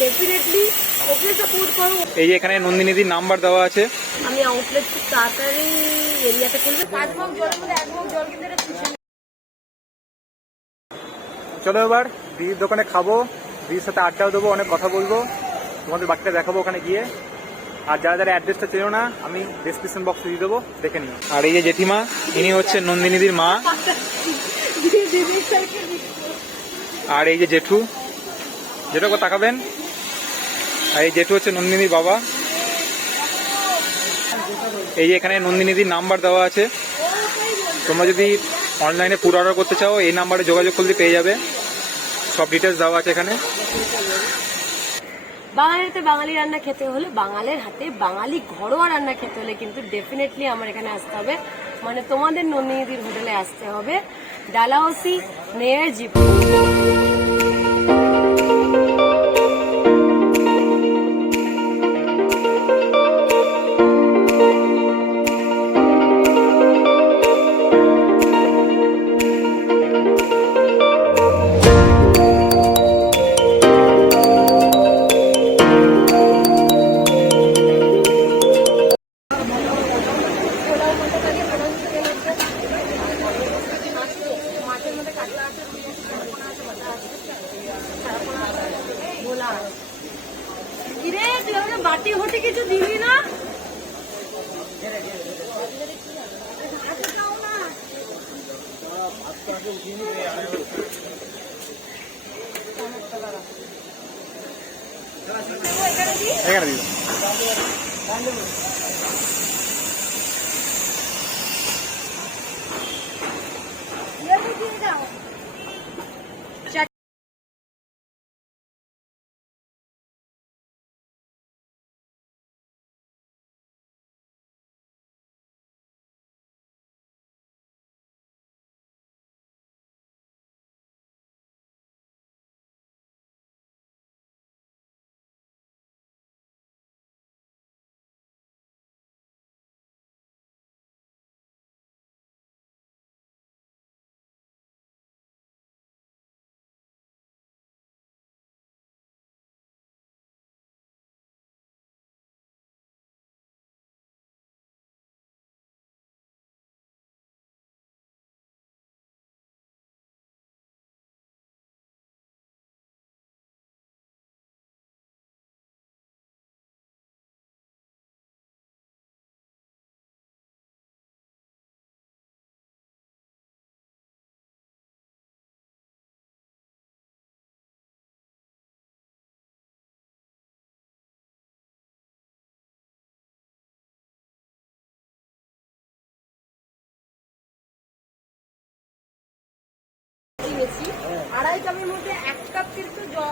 Definitely ওকে support করো। এই যে এখানে নন্দিনীদির নাম্বার দেওয়া আছে। আমি আউটলেট খুব তাড়াতাড়ি এরিয়াতে খুলবে। পাঁচ মগ জলের মধ্যে এক মগ জল কিন্তু। চলো এবার দিদির দোকানে খাব। দিদির সাথে আড্ডাও দেবো অনেক কথা বলব। তোমাদের বাকিটা দেখাবো ওখানে গিয়ে। আর যারা যারা অ্যাড্রেসটা চেনো না আমি ডিসক্রিপশন বক্স দিয়ে দেবো দেখে নিও। আর এই যে জেঠিমা ইনি হচ্ছেন নন্দিনীদির মা। আর এই যে জেঠু জেঠু তাকাবেন। আর এই জেঠু হচ্ছে নন্দিনীর বাবা। এই যে এখানে নন্দিনীদির নাম্বার দেওয়া আছে। তোমরা যদি অনলাইনে ফুড অর্ডার করতে চাও, এই নাম্বারে যোগাযোগ করলে পেয়ে যাবে। সব ডিটেলস দেওয়া আছে এখানে। বাঙালিতে বাঙালি রান্না খেতে হলে বাঙালির হাতে বাঙালি ঘরোয়া রান্না খেতে হলে কিন্তু ডেফিনেটলি আমার এখানে আসতে হবে। মানে তোমাদের নন্দিনীদির হোটেলে আসতে হবে। ডালাওসি নেয়ার জিপ এখানে দিও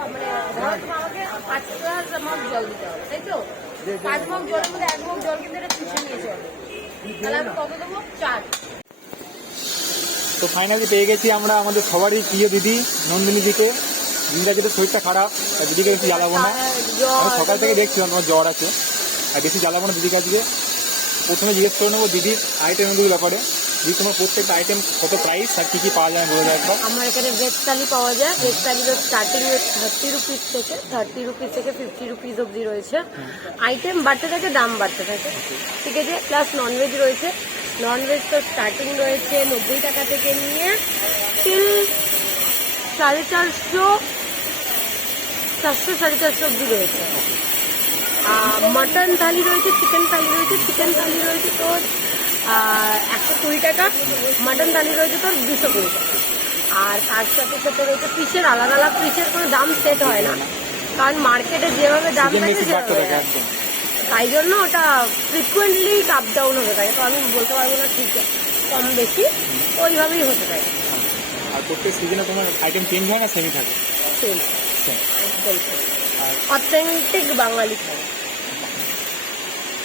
মানে ধরো তোমার আমাকে পাঁচ গ্লাস মগ জল দিতে হবে তাই তো? পাঁচ মগ জলের মধ্যে এক মগ জল কিন্তু এটা শুষে নিয়েছে হবে তাহলে আমি কত দেবো? চার। তো ফাইনালি পেয়ে গেছি আমরা আমাদের সবারই প্রিয় দিদি নন্দিনীদিকে দিদিটা যেটা শরীরটা খারাপ দিদিকে বেশি জ্বালাবো না। আমি সকাল থেকে দেখছিলাম তোমার জ্বর আছে। আর বেশি জ্বালাবো না দিদির কাছে প্রথমে জিজ্ঞেস করে নেব দিদির আইটেমগুলোর ব্যাপারে। দিদি তোমার প্রত্যেকটা আইটেম কত প্রাইস আর কি কি পাওয়া যায় বলে দেয় আমার এখানে ভেজ থালি পাওয়া যায়। ভেজ থালির স্টার্টিং থার্টি রুপিস থেকে থার্টি রুপিস থেকে ফিফটি রুপিস অবধি রয়েছে। আইটেম বাড়তে থাকে দাম বাড়তে থাকে। ঠিক আছে প্লাস ননভেজ রয়েছে। ননভেজ তো স্টার্টিং রয়েছে নব্বই টাকা থেকে নিয়ে টিল সাড়ে চারশো চারশো সাড়ে চারশো অবধি রয়েছে। মাটন থালি রয়েছে চিকেন থালি রয়েছে চিকেন থালি রয়েছে তোর একশো কুড়ি টাকা মাটন থালি রয়েছে তোর দুশো কুড়ি টাকা। আর তার সাথে সাথে রয়েছে পিসের আলাদা আলাদা পিসের কোনো দাম সেট হয় না। কারণ মার্কেটে যেভাবে দাম থাকে সেভাবে থাকে তাই জন্য ওটা ফ্রিকুয়েন্টলি আপ ডাউন হতে থাকে। তো আমি বলতে পারব না ঠিক কম বেশি ওইভাবেই হতে থাকে। আর প্রত্যেক সিজনে তোমার আইটেম চেঞ্জ হয় না থাকে? Same Same. অথেন্টিক বাঙালি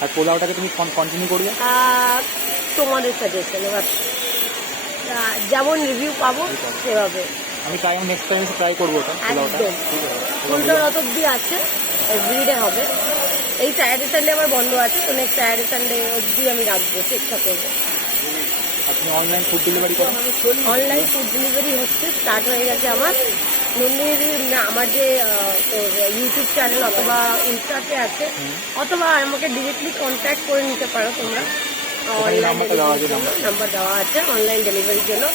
আর পোলাওটাকে তুমি কন্টিনিউ করবে? তোমাদের সাজেশন এবার যেমন রিভিউ পাবো সেভাবে। আমি ট্রাই নেক্সট টাইম ট্রাই করব একদম। উল্টো রথ অব্দি আছে এভরিডে হবে। এই স্যাটারডে সানডে আমার বন্ধ আছে তো নেক্সট স্যাটারডে সানডে অব্দি আমি রাখব চেষ্টা করব। আপনি অনলাইন ফুড ডেলিভারি করেন? অনলাইন ফুড ডেলিভারি হচ্ছে স্টার্ট হয়ে গেছে আমার। নন্দিনীর আমার যে ইউটিউব চ্যানেল অথবা ইনস্টাতে আছে অথবা আমাকে ডিরেক্টলি কন্ট্যাক্ট করে নিতে পারো তোমরা। নাম্বার দেওয়া আছে অনলাইন ডেলিভারির জন্য।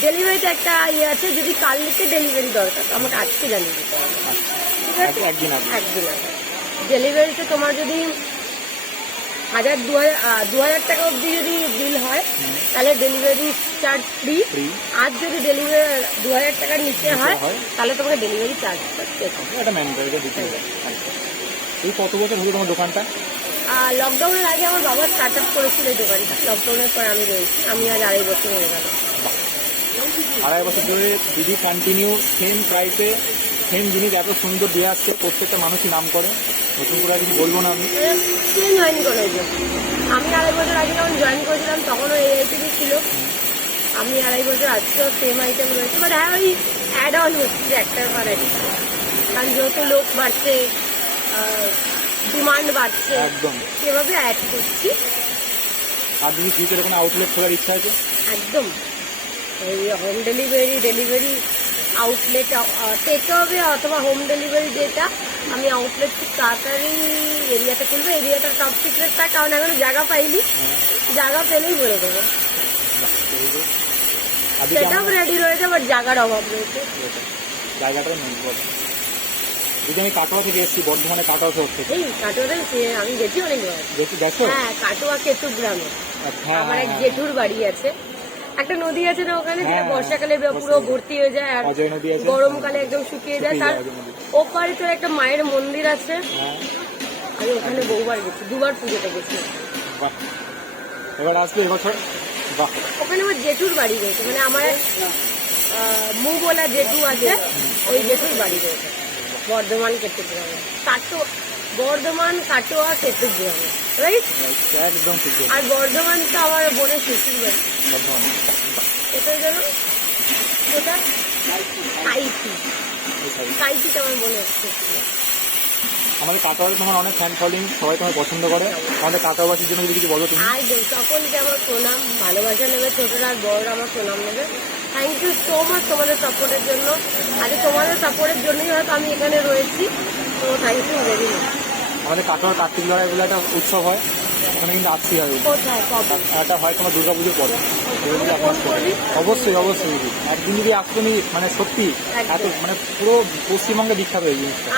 ডেলিভারিতে একটা ইয়ে আছে যদি কালকে ডেলিভারি দরকার তো আমাকে আজকে জানিয়ে দিতে হবে। আচ্ছা ঠিক আছে? একদিন আগে। একদিন আগে। ডেলিভারিতে তোমার যদি হাজার দু হাজার দু হাজার টাকা অবধি যদি বিল হয় তাহলে ডেলিভারি চার্জ ফ্রি আর যদি ডেলিভারি দু হাজার টাকার নিচে হয়? তাহলে তোমাকে ডেলিভারি চার্জ করতে হবে। এটা ম্যান্ডেটরি দিতে হবে। আচ্ছা। এই কত বছর হলো তোমার দোকানটা? লকডাউনের আগে আমার বাবা স্টার্ট আপ করেছিল এই দোকানটা। লকডাউনের পর আমি রয়েছি। আমি আজ আড়াই বছর হয়ে গেল। আড়াই বছর ধরে দিদি কন্টিনিউ সেম প্রাইসে সেম জিনিস এত সুন্দর দিয়ে আসছে প্রত্যেকটা মানুষই নাম করে। নতুন করে কিছু বলব না আমি। চেঞ্জ হয়নি কোনো আমি আড়াই বছর আগে যখন জয়েন করেছিলাম তখনও এই আইটেমই ছিল। আমি আড়াই বছর আজকেও সেম আইটেম রয়েছে। বাট হ্যাঁ ওই অ্যাড অন হচ্ছে একটার পর একটা। কারণ যেহেতু লোক বাড়ছে ডিমান্ড বাড়ছে। একদম। সেভাবে অ্যাড করছি। যদি ফিউচারে কোনো আউটলেট খোলার ইচ্ছা আছে? একদম। এই home delivery delivery outlet take হবে অথবা হোম ডেলিভারি যেটা আমি আউটলেট খুব তাড়াতাড়ি এরিয়াতে খুলবো। এরিয়াটা টপ সিক্রেট থাক কারণ এখনও জায়গা পাইনি। হ্যাঁ। জায়গা পেলেই বলে দেবো। সেটাও রেডি রয়েছে বাট জায়গার অভাব রয়েছে। জায়গাটা যদি আমি কাটোয়া থেকে এসেছি বর্ধমানে কাটোয়া শহর থেকে। এই কাটোয়াতে আমি গেছি অনেকবার। দেখো হ্যাঁ কাটোয়া কেতু গ্রামে। হ্যাঁ আমার এক হ্যাঁ, জেঠুর বাড়ি আছে। একটা নদী আছে না ওখানে যেটা বর্ষাকালে পুরো। ভর্তি হয়ে যায় আর গরমকালে একদম শুকিয়ে যায়। তার। ওপারে তো একটা মায়ের মন্দির আছে। আমি ওখানে বহুবার গেছি দুবার পুজোতে গেছি। এবার আসবে এবছর? ওখানে আমার জেঠুর বাড়ি রয়েছে। মানে আমার মু বলা জেঠু আছে ওই জেঠুর বাড়ি রয়েছে। বর্ধমান কেতুগ্রামে কাটো বর্ধমান কাটোয়া কেতুগ্রামে রাইট একদম ঠিক আর বর্ধমান তো আমার বোনের শ্বশুর বাড়ি এটা যেন? ওটা সাইটি side। আমার বোনের শ্বশুর বাড়ি। আমাদের কাটোয়ারে তোমার অনেক ফ্যান ফলোইং সবাই তোমার পছন্দ করে। আমাদের কাটোয়াবাসীর জন্য যদি কিছু বলো তুমি। আর যে সকলকে আমার প্রণাম ভালোবাসা নেবে ছোটরা আর বড়রা আমার প্রণাম নেবে। থ্যাংক ইউ সো মাচ তোমাদের সাপোর্টের জন্য। আরে তোমাদের সাপোর্টের জন্যই হয়তো আমি এখানে রয়েছি। তো থ্যাংক ইউ ভেরি মাচ আমাদের কাটোয়ার কার্তিক লড়াই বলে একটা উৎসব হয়। ওখানে কিন্তু আসতেই হবে একটা হয় তোমার দুর্গা পরে। আপনার ফোন করবি? অবশ্যই অবশ্যই। দিদি একদিন যদি আসতো নি মানে সত্যি এত মানে পুরো পশ্চিমবঙ্গে বিখ্যাত এই জিনিসটা।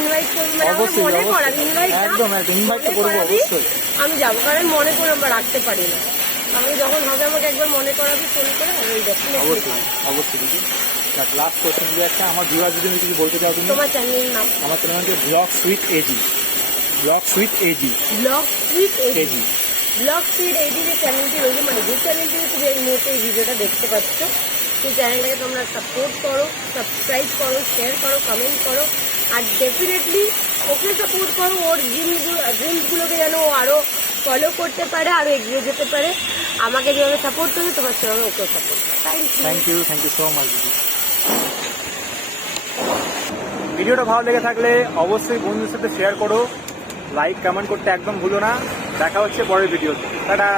ইনভাইট মানে আমাকে অবশ্যই, মনে অবশ্যই। একদম, একদম, invite তো করব, অবশ্যই। আমি যাব কারণ মনে করে আমরা রাখতে পারি না। আমি যখন হবে আমাকে একবার মনে করাবি ফোন করে আমি অবশ্যই অবশ্যই দিদি। লাস্ট কোশ্চেন যদি একটা আমার ভিউয়ার যদি কিছু বলতে চাও তুমি? তোমার চ্যানেলের নাম? আমার চ্যানেল হচ্ছে ব্লগ সুইট এজি ব্লগ সুইট এজি ব্লগ সুইট এজি যে চ্যানেলটি রয়েছে মানে যে চ্যানেলটি তুমি এই মুহূর্তে এই ভিডিওটা দেখতে পাচ্ছ সেই চ্যানেলটাকে তোমরা সাপোর্ট করো সাবস্ক্রাইব করো শেয়ার করো কমেন্ট করো আর ডেফিনেটলি ওকে সাপোর্ট করো ওর ড্রিমগুলো ড্রিমসগুলোকে যেন ও আরও ফলো করতে পারে আরও এগিয়ে যেতে পারে। আমাকে যেভাবে সাপোর্ট করবে তোমার সেভাবে ওকেও support thank you thank you so much দিদি। ভিডিওটা ভালো লেগে থাকলে অবশ্যই বন্ধুদের সাথে শেয়ার করো। লাইক কমেন্ট করতে একদম ভুলো না। দেখা হচ্ছে পরের ভিডিওতে টাটা।